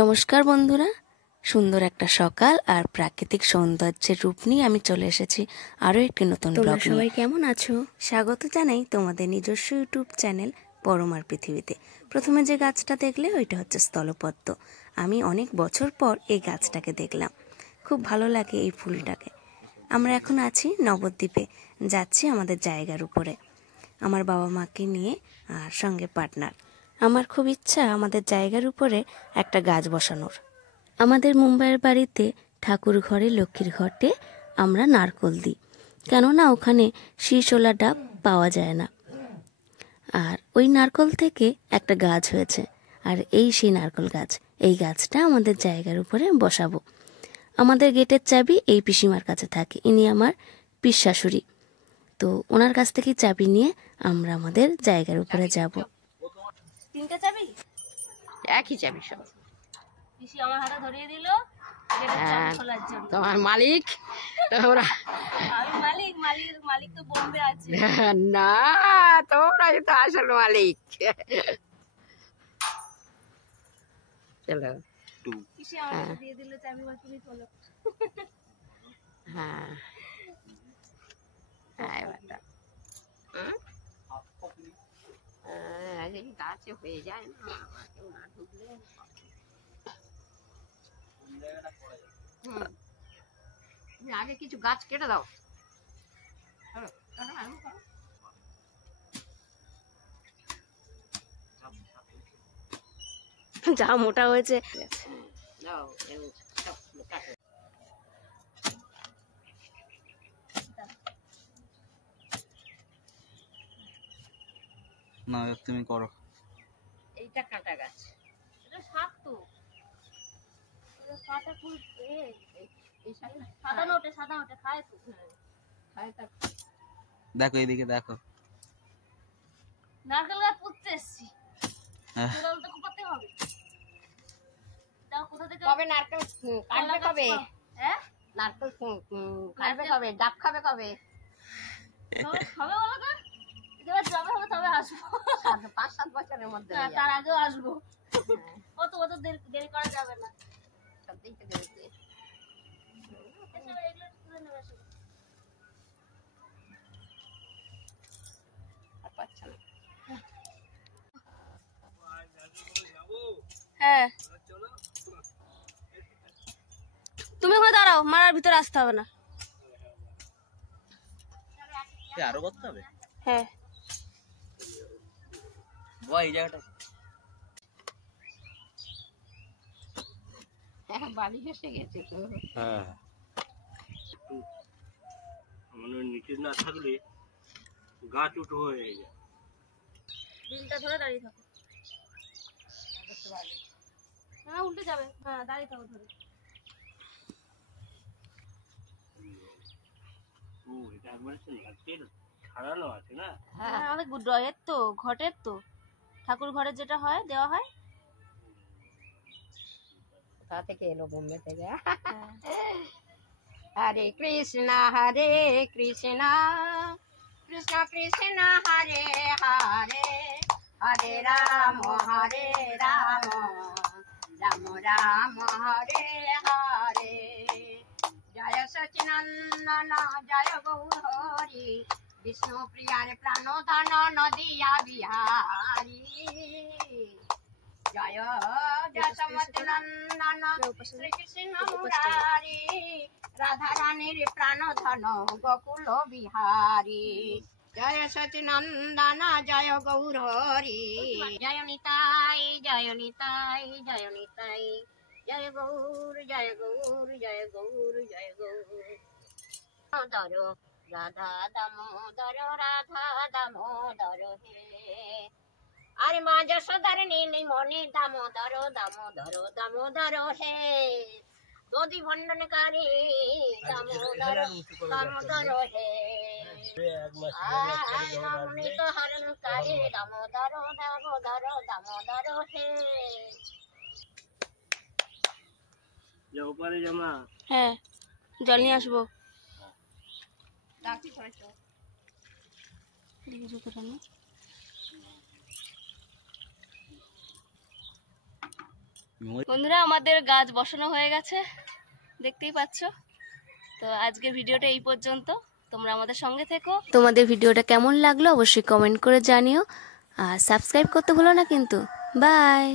নমস্কার বন্ধুরা, সুন্দর একটা সকাল আর প্রাকৃতিক সৌন্দর্যের রূপ নিয়ে আমি চলে এসেছি আরও একটি নতুন ব্লগ নিয়ে। সবাই কেমন আছো? স্বাগত জানাই তোমাদের নিজস্ব ইউটিউব চ্যানেল পরমার পৃথিবীতে। প্রথমে যে গাছটা দেখলে ওইটা হচ্ছে স্থলপদ্ম। আমি অনেক বছর পর এই গাছটাকে দেখলাম, খুব ভালো লাগে এই ফুলটাকে। আমরা এখন আছি নবদ্বীপে, যাচ্ছি আমাদের জায়গার উপরে আমার বাবা মাকে নিয়ে আর সঙ্গে পার্টনার। আমার খুব ইচ্ছা আমাদের জায়গার উপরে একটা গাছ বসানোর। আমাদের মুম্বাইয়ের বাড়িতে ঠাকুর ঘরে লক্ষ্মীর ঘটে আমরা নারকোল দিই, কেননা ওখানে শীষওয়ালা ডাব পাওয়া যায় না। আর ওই নারকোল থেকে একটা গাছ হয়েছে, আর এই সেই নারকোল গাছ। এই গাছটা আমাদের জায়গার উপরে বসাবো। আমাদের গেটের চাবি এই পিসিমার কাছে থাকে, ইনি আমার পিস শাশুড়ি। তো ওনার কাছ থেকে চাবি নিয়ে আমরা আমাদের জায়গার উপরে যাব। তিনটা চাবি, একই চাবি সব। পিসি আমার হাতে ধরিয়ে দিল চাবি খোলার জন্য। তোমার মালিক তোমরা? আমি মালিক? মালিক তো বোম্বে আছে। না, তোমরাই তো আসল মালিক। চলো, পিসি আমার হাতে দিয়ে দিল চাবি, বা তুমি খোলো। হ্যাঁ এবারটা গাছে হয়ে যায় না, কেউ না ঢুকলে। আগে কিছু গাছ কেটে দাও। যা মোটা হয়েছে। না তুমি করো। এইটা কাঁটা গাছ, এটা শক্ত। এটা কাটা ফুল এই সাদা নোটে খায় তো। দেখো এদিকে দেখো, নারকেল গাছ পুঁততে এসছি। কোদাল তো কোপাতে হবে। তাও কোথা থেকে কবে নারকেল কাটবে? কবে হ্যাঁ নারকেল কাটবে? কবে ডাব খাবে? কবে হবে বলো তো? এবার যবে হবে তবে আসবো। 5-7 বছরের মধ্যে। না, তার আগেও আসবো। অত দেরি করা যাবে না। সত্যিই তো দেরি। হ্যাঁ, তুমি ওখানে দাঁড়াও, মারার ভিতরে আসতে হবে না। আরো করতে হবে। হ্যাঁ, এই জায়গাটা বালি এসে গেছে তো। হ্যাঁ, মানে নিচে না থাকলে গাছ উঠো হয়ে যায়। দিনটা ধরে দাঁড়িয়ে থাকো। না, উল্টে যাবে। হ্যাঁ, দাঁড়িয়ে থাকো ধরে। এটা একবারে নারকেল ছাড়ানো আছে না? হ্যাঁ, আমাদের ডয়ের তো, ঘটের তো, ঠাকুর ঘরের যেটা হয় দেওয়া হয়। কোথা থেকে এলো? বোম্বে থেকে। হরে কৃষ্ণ কৃষ্ণ কৃষ্ণ হরে হরে, হরে রাম রাম রাম হরে হরে। জয় সচিনন্দন জয় গৌরহরি, বিষ্ণু প্রিয়ার প্রাণধন নদিয়া বিহারী। জয় যশোমতী নন্দন শ্রীকৃষ্ণ মুরারি, রাধা রানীর প্রাণধন গোকুল বিহারী। জয় সচিনন্দন জয় গৌরহরি, জয় নিতাই জয় নিতাই জয় নিতাই, জয় গৌর জয় গৌর জয় গৌর জয় গৌর। দামোদর রাধা দামোদর রাধা দামোদর হে, আরে মা যশোদার নীল মনে দামোদর দামোদর দামোদর হে, দধি ভণ্ডনকারী দামোদর দামোদর হে, অমৃত হরণকারী দামোদর দামোদর দামোদর হে। ওপারে জামা। হ্যাঁ, জল নিয়ে আসবো। বন্ধুরা আমাদের গাছ বসানো হয়ে গেছে, দেখতেই পাচ্ছ। তো আজকে ভিডিওটা এই পর্যন্ত, তোমরা আমাদের সঙ্গে থেকো। তোমাদের ভিডিওটা কেমন লাগলো অবশ্যই কমেন্ট করে জানিও, আর সাবস্ক্রাইব করতে ভুলো না কিন্তু। বাই।